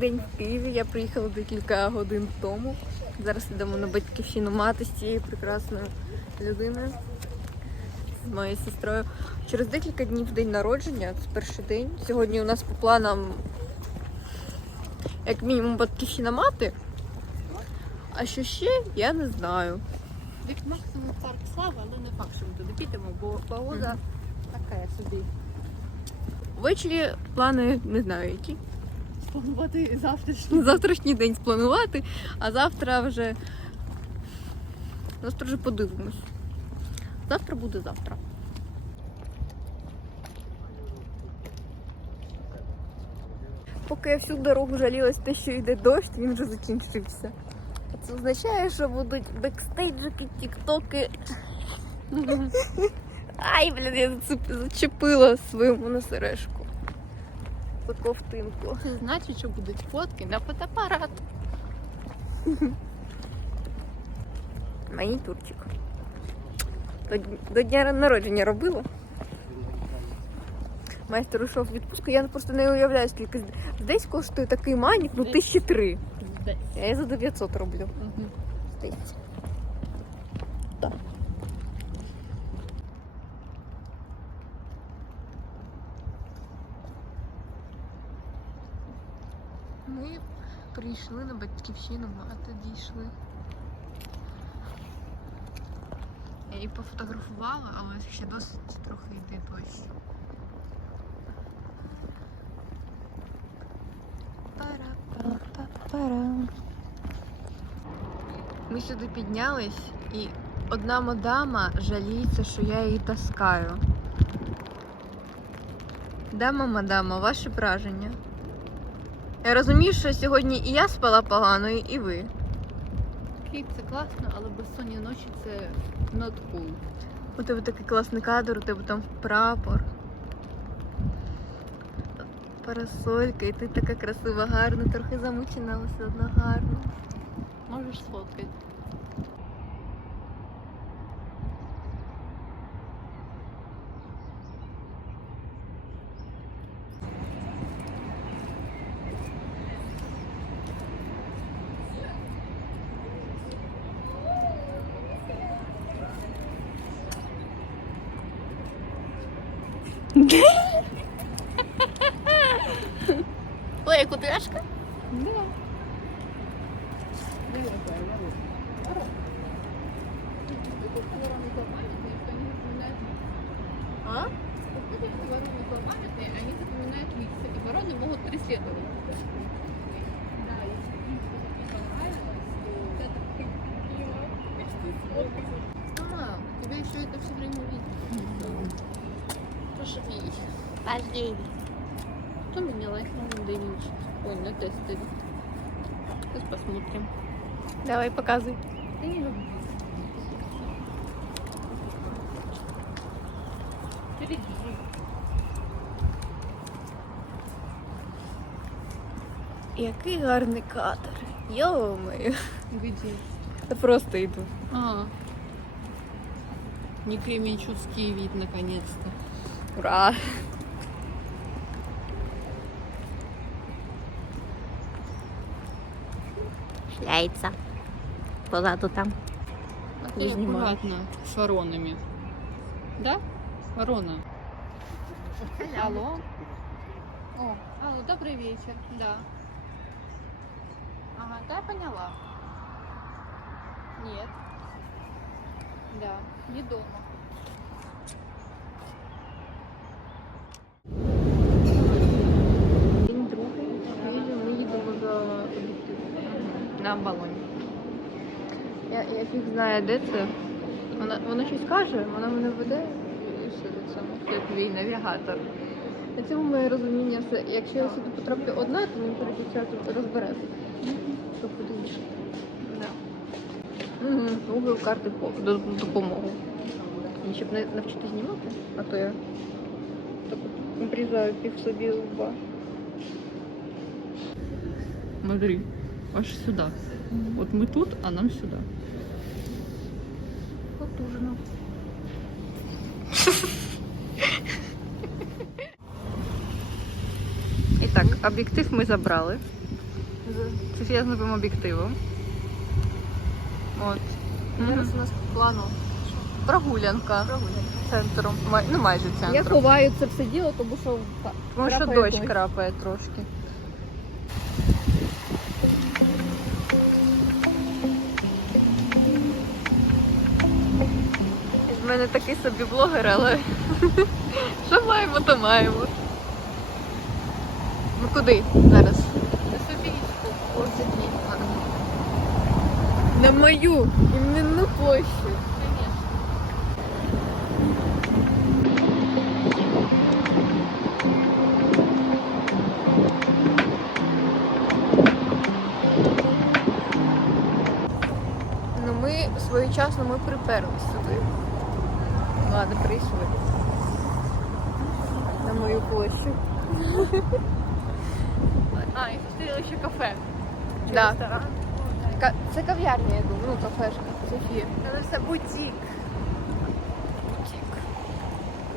день в Києві. Я приїхала декілька годин тому. Зараз йдемо на батьківщину мати з цією прекрасною людиною, з моєю сестрою. Через декілька днів день народження, це перший день. Сьогодні у нас по планам, як мінімум, батьківщина мати. А що ще, я не знаю. Від максимум парк слави, але не факт, що ми туди підемо, бо погода така собі. Ввечері плани не знаю які. Спланувати завтрашній. завтрашній день спланувати, а завтра вже. Завтра вже подивимось. Завтра буде завтра. Поки я всю дорогу жалілась те, що йде дощ, він вже закінчився. Це означає, що будуть бекстейджики, тіктоки. Ай, блін, я зачепила свою моносерешку. За ковтинку. Це значить, що будуть фотки на фотоапарат. Манітурчик. До, до дня народження робила. Майстер ушов в відпустку. Я просто не уявляю, скільки десь коштує такий манік, ну тисячі три. Я за 900 роблю. Мгм. Ми прийшли на батьківщину, мати дійшли. Я її пофотографувала, але ще досить трохи йде дощ. Ми сюди піднялись, і одна мадама жаліється, що я її таскаю. Дама, мадама, ваше враження. Я розумію, що сьогодні і я спала погано, і ви. Київ це класно, але безсонні ночі це not cool. У тебе такий класний кадр, у тебе там прапор. Парасолька, і ти така красива, гарна, трохи замучена, але все одно гарна. Можеш сфоткати. Преследовать. А, тебя еще это все время видно. Пошли. Пошли. Кто меня лайкнул на Дэвидж? Ой, на тестере. Сейчас посмотрим. Давай, показуй. Я не люблю. Який гарний кадр. Йо-моє. Где? Та просто йду. А. Не Кременчуцкий вид, наконец-то. Ура! Шляється. Позаду там. Не снимаю. аккуратно с воронами. Да? Ворона. Алло. О, алло, добрый вечер. Да. Да, я поняла. Нет. Да, не дома. День другий. Ми їдемо за. На балоні. Я, я фіг знаю, де це. Вона, вона щось каже, вона мене веде і все до цього. Це твій навігатор. На цьому моє розуміння все. Якщо я сюди потраплю одна, то мені передача тут розбереться. Куди йти. Да. Угу. Карти по до- допомогу. І щоб не навчити знімати, а то я так обрізаю пів собі лба. Смотри, аж сюда. Вот мы тут, а нам сюда. Потужно. так, об'єктив ми забрали. з- Софія з новим об'єктивом. От. Зараз у нас по плану Прогулянка прогулянка. центром. Май- Ну майже Я ховаю це все діло, тому що та- Тому що крапає дощ дощ. крапає трошки. З мене такий собі блогер, але що маємо, то маємо. Куди зараз? на Софіїчку. Ось такі. На мою іменну площу. Конечно. Ну ми своєчасно ми приперлись сюди. Ладно, прийшли. На мою площу. А, ще кафе. Чи Да. ресторан. Ка- Це кав'ярня, я думаю, ну кафешка. Софія. Це бутік. Бутік.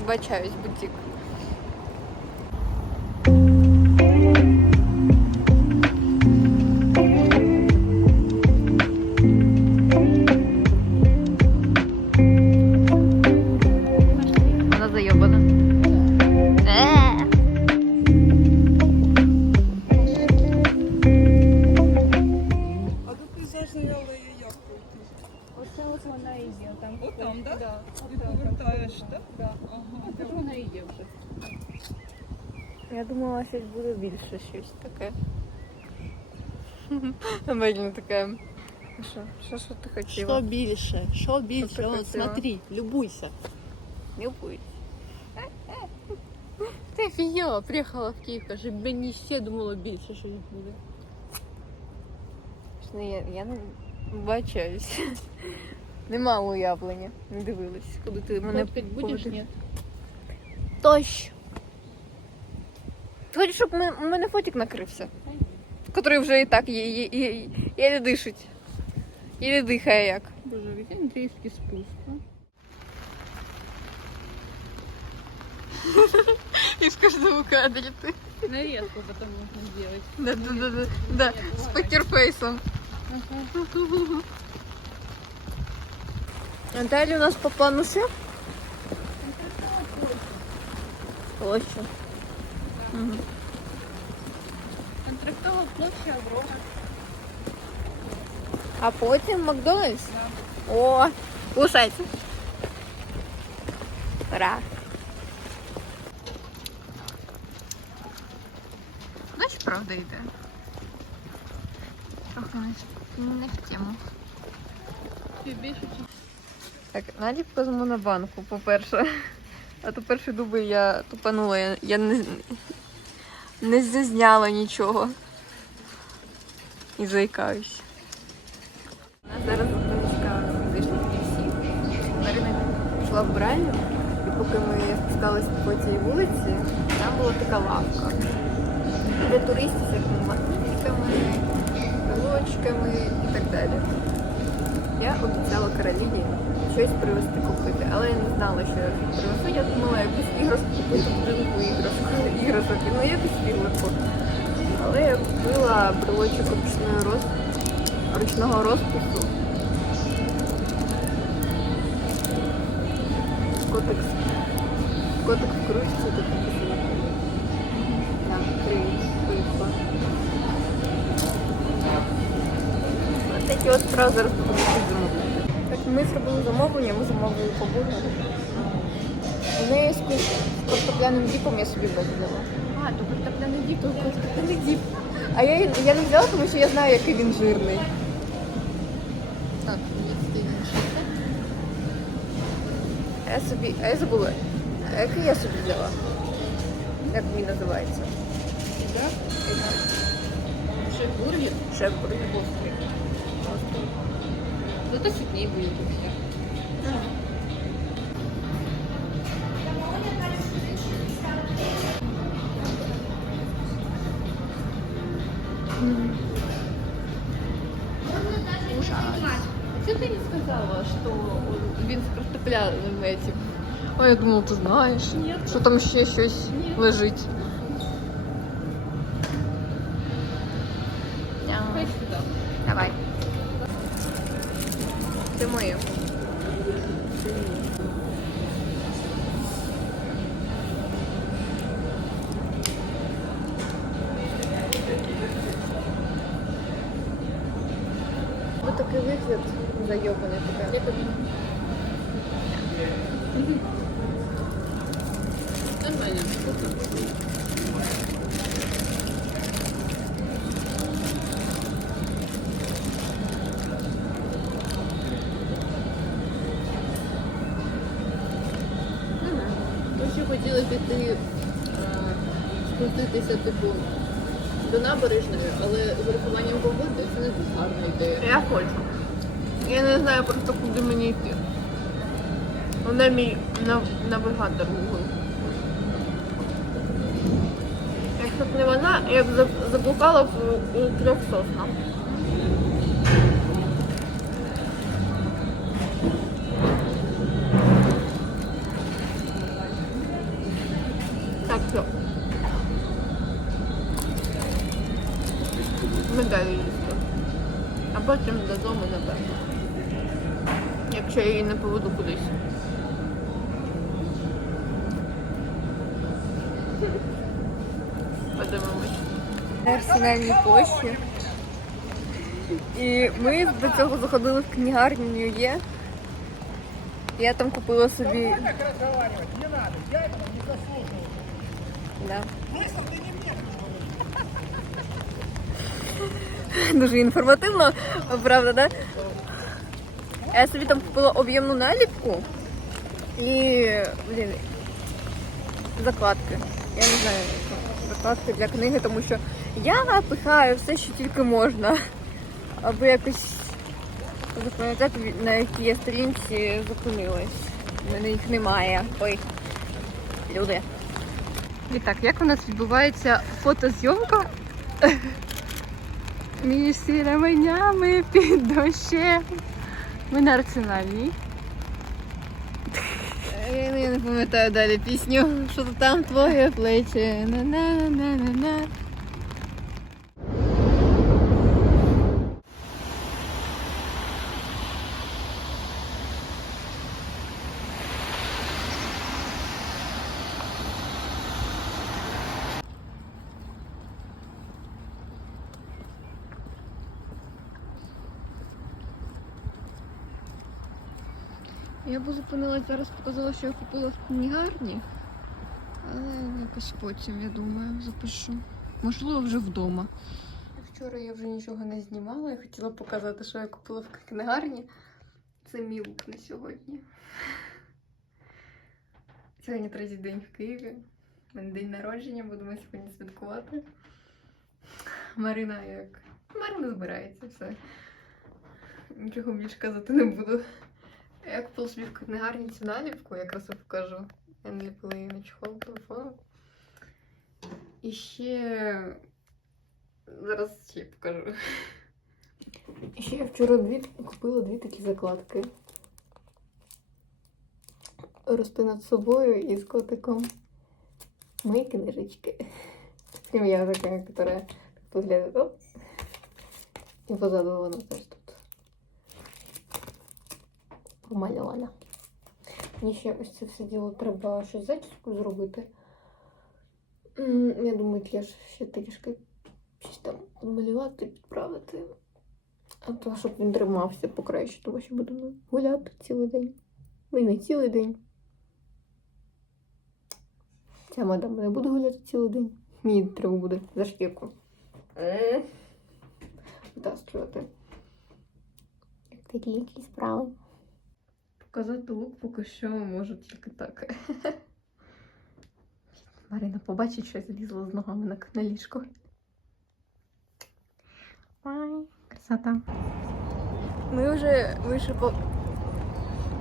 Вибачаюсь, бутік. більше щось таке. Медленно таке. Що? Що, що ти хотіла? Що більше? Що більше? ти От, хотіла? смотри, любуйся. Любуй. Ти офігела, приїхала в Київ, каже, мені ще думала більше щось буде. Ну, я, я не бачаюсь. Нема уявлення. Не дивилась, куди ти мене Фоткать будеш? поведеш. Ні. Тощ. Ти хочеш, щоб ми- у мене фотик накрився? Котрий вже і так є, є, є, єлі дишить. Єлі дихає як. Боже, який англійський спуск. а? І в кожному кадрі ти. Нарезку потом можно сделать. Да, да, да, да, да. З покерфейсом. А далі у нас по плану що? Площа. Угу. Контрактова площа Аврора. А потім Макдональдс? О, кушайте. Ура. Дощ, правда, йде. Трохи не, в тему. Так, наліпка з монобанку, по-перше. А то перші дуби я тупанула, я, я не, не зазняла нічого. І заїкаюсь. Зараз Антонічка зайшла в таксі. Марина пішла в бральню, і поки ми спускалися по цій вулиці, там була така лавка. Для туристів з магнітиками, пилочками і так далі. Я обіцяла Кароліні щось привезти купити, але я не знала, що я привезу. Я думала якусь іграшку купити, будинку іграшку, іграшок, ну якусь фігурку. Але я купила брелочок ручної роз... ручного розпису. Котик, котик в кружці, тут написано. Так, привіт, вийшла. Ось такі от справи замовлення, ми замовили по бургеру. У неї з картопляним діпом я собі взяла. А, то картопляний діп. То картопляний діп. А я, я не взяла, тому що я знаю, який він жирний. Так, А я собі, а я забула. А який я собі взяла? Як він називається? Да? Шеф-бургер. Шеф-бургер. Острый. Зато сытнее будет у тебя. цепляным этим. А я думала, ты знаешь, Нет. что там еще щось Нет. Давай. Ты моє. Типу до набережної, але з урахуванням погоди це не дуже гарна ідея. Я хочу. Я не знаю просто куди мені йти. Вона мій нав- навігатор Google. Якщо б не вона, я б за- заблукала в у трьох соснах. Так, все. Ми далі їсти. А потім додому напевно. Якщо я її не поведу кудись. Подивимось. На площі. І ми до цього заходили в книгарню Ньює. Я там купила собі. Да. Дуже інформативно, правда, да? Я собі там купила об'ємну наліпку і, блін, закладки. Я не знаю, закладки для книги, тому що я пихаю все, що тільки можна, аби якось запам'ятати, на якій я сторінці зупинилась. У мене їх немає. Ой, люди. І так, як у нас відбувається фотозйомка між сіременями під дощем. Ми на арсенальній. Я не, пам'ятаю далі пісню. Що там твоє плече. На-на-на-на-на. Я б зупинилась зараз, показала, що я купила в книгарні. Але якось потім, я думаю, запишу. Можливо, вже вдома. Вчора я вже нічого не знімала. Я хотіла показати, що я купила в книгарні. Це мій лук на сьогодні. Сьогодні третій день в Києві. У мене день народження, будемо сьогодні святкувати. Марина як. Марина збирається, все. Нічого більше казати не буду. Я купила собі в книгарні цю наліпку, якраз я покажу. Я наліпила її на чохол телефону. І ще зараз ще покажу. І ще я вчора дві купила дві такі закладки. Рости над собою і з котиком. Мої книжечки. Сім'я така, яка виглядає. І позаду вона теж помальована. Мені ще ось це все діло треба щось зачіску зробити. Я думаю, я ж ще трішки щось там малювати, підправити. А то, щоб він тримався покраще, тому що будемо гуляти цілий день. Ну і не цілий день. Ця мадам не буде гуляти цілий день. Мені треба буде за шкірку. М. Витаскувати. Такі якісь справи. Показати лук поки що можу тільки так. Марина побачить, що я залізла з ногами на, ліжко. Ой, красота. Ми вже вийшли по.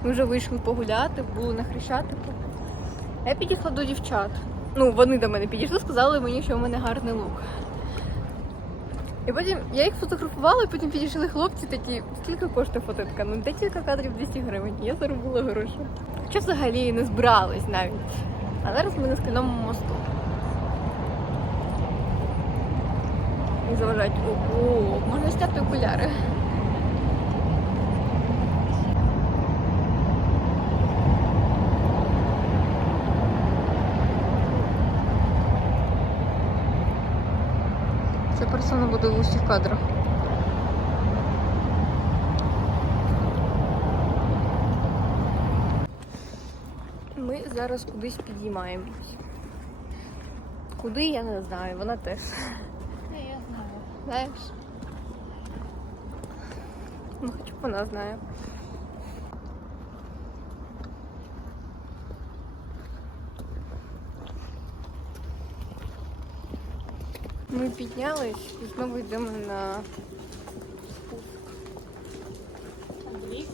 Ми вже вийшли погуляти, були на хрещатику. Я підійшла до дівчат. Ну, вони до мене підійшли, сказали мені, що в мене гарний лук. І потім я їх фотографувала, і потім підійшли хлопці такі, скільки коштує фототка? Ну, декілька кадрів 200 гривень. Я заробила гроші. Хоча взагалі не збирались навіть. А зараз ми на скальному мосту. І заважають. Ого, можна зняти окуляри. Буде в усіх кадрах. Ми зараз кудись підіймаємось. Куди, я не знаю, вона теж. Не, я знаю. Знаєш? Ну, хоч б вона знає. Ми піднялись і знову йдемо на Андрій?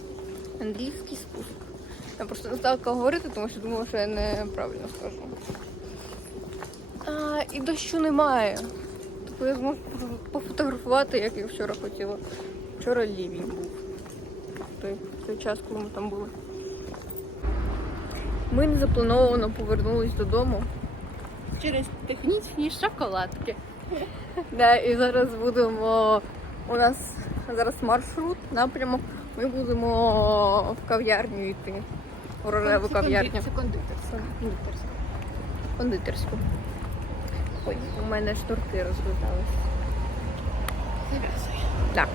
англійський спуск. Я просто не стала говорити, тому що думала, що я неправильно скажу. А, і дощу немає. Тобто я зможу пофотографувати, як я вчора хотіла. Вчора лівень був. Той, той час, коли ми там були. Ми незаплановано повернулись додому. Через технічні шоколадки. Да, і зараз будемо. У нас зараз маршрут, напрямок. Ми будемо в кав'ярню йти. У рожеву кав'ярню. Це кондитерська. Кондитерську. Кондитерську. Ой, у мене ж торти Зав'язує. Так.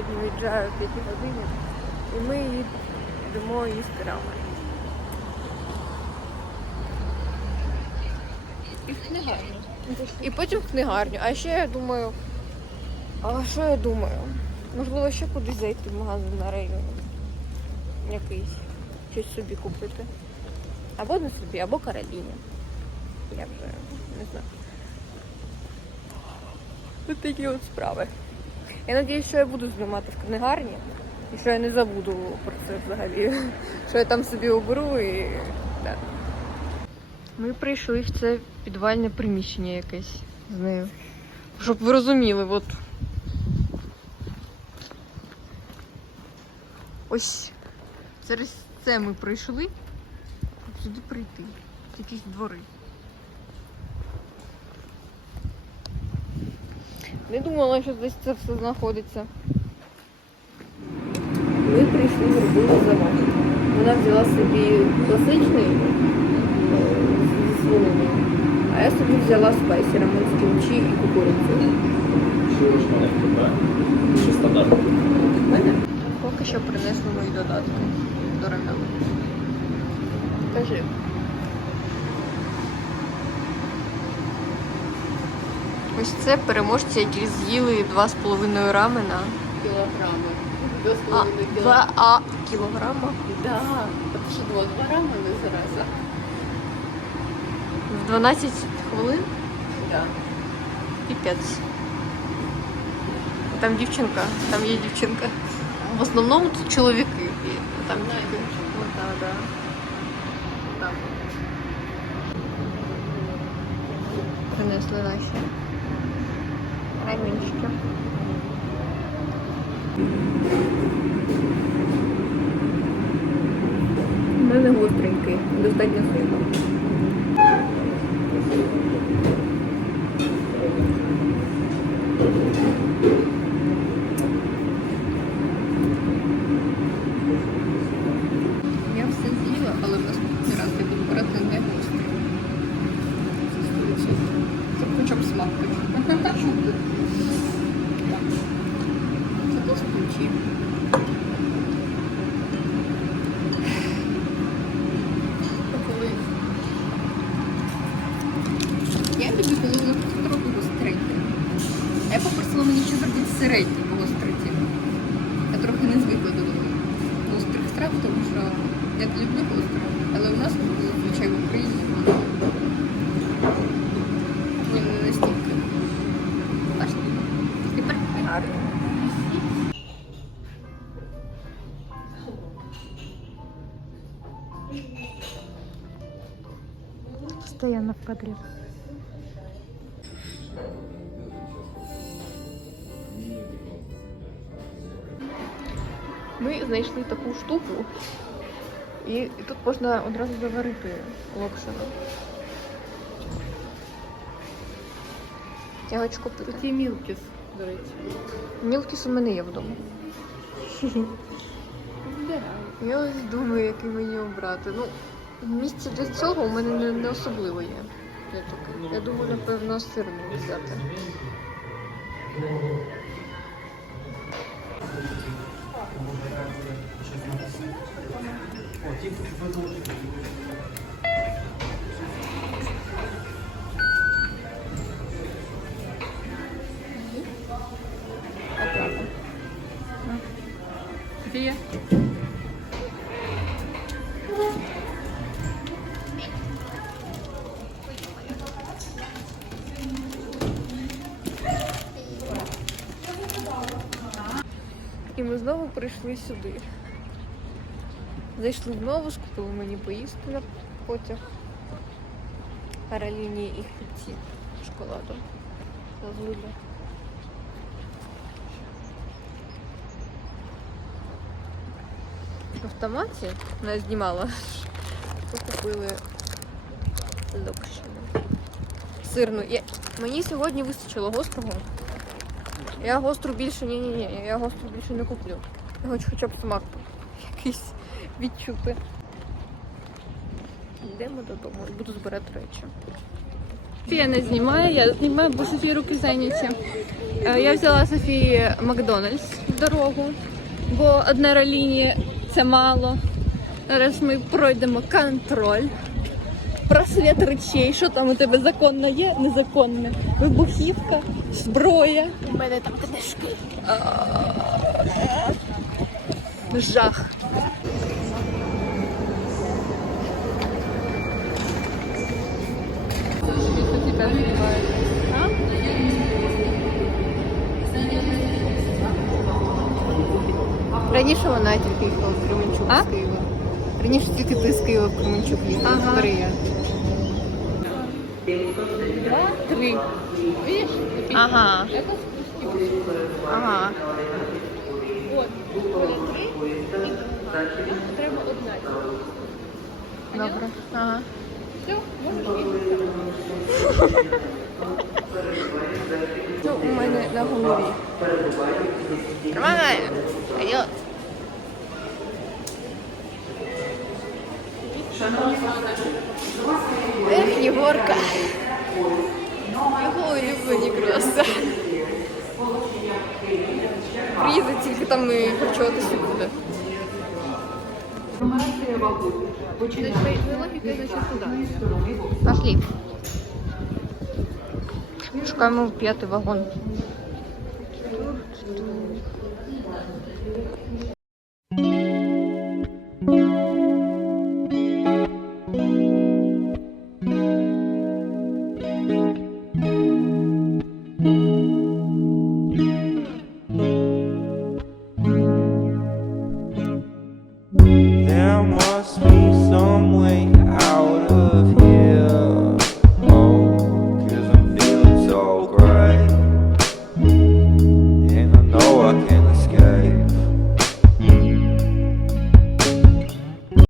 Сьогодні віджаю о 5 годині. І ми йдемо їсти рамен. І в книгарню. І потім в книгарню. А ще я думаю. А що я думаю? Можливо, ще кудись зайти в магазин на районі. Якийсь. Щось собі купити. Або не собі, або Кароліні. Я вже не знаю. Ось такі от справи. Я сподіваюся, що я буду знімати в книгарні. І що я не забуду про це взагалі. Що я там собі оберу і. Да. Ми прийшли в це підвальне приміщення якесь з нею. Щоб ви розуміли, от. Ось через це ми прийшли, щоб сюди прийти. Якісь двори. Не думала, що десь це все знаходиться. Ми прийшли, зробили замок. Вона взяла собі класичний е, зі свининою, а я собі взяла спайсером з кімчі і кукурудзою. Що стандартно? Поки що принесли мої додатки до рамену. Кажи. Ось це переможці, які з'їли 2,5 рамена. Кілограми. До А, половиною 2 кілограми. а, кілограма. Да. Тому що два два рамени зараза. В 12 хвилин Да. піпець. Там дівчинка, там є дівчинка. В основному тут чоловіки. І Там Одна дівчинка. Ну, да, да. Так. Принесли наші рамінчики. У мене гостренький, достатньо сильно. you. Кадрі. Ми знайшли таку штуку, і, і тут можна одразу заварити локшину. Тягочку пити. Тут є мілкіс, до речі. Мілкіс у мене є вдома. Я ось думаю, який мені обрати. Ну, місце для цього у мене не, не особливо є. Я, так, я думаю, напевно, сирну взяти. Софія? Знову прийшли сюди. Зайшли знову, скупили мені поїсти на потяг. Параліні і хлібці шоколадом. Зазуля. В автоматі нас знімала. Ми купили локшину. Сирну. Я... Мені сьогодні вистачило гострого. Я гостру більше ні ні ні я гостру більше не куплю. Я хочу хоча б смак якийсь відчути. Йдемо додому і буду збирати речі. Софія не знімає, я знімаю, бо Софії руки зайняті. Е, Я взяла Софії Макдональдс в дорогу, бо одна раліні це мало. Зараз ми пройдемо контроль. Просвіт речей, що там у тебе законно є, незаконне. Вибухівка, зброя. У мене там книжки. Жах. Раніше вона тільки їхала в Кременчук А? з Києва. Раніше тільки ти з Києва в Кременчук їхала, Ага. я. Два, три. Видиш? Ага. Это спустилось. Ага. От. Коли три і два. Треба одна. Добре. Ага. Все, можеш їхати. Що у мене на голові? Нормально. Пойдет. Эх, Егорка. Його улюблені кроси. Приїде тільки там і харчуватися буде. Логіка, значить, туди. Пошли. Шукаємо п'ятий вагон.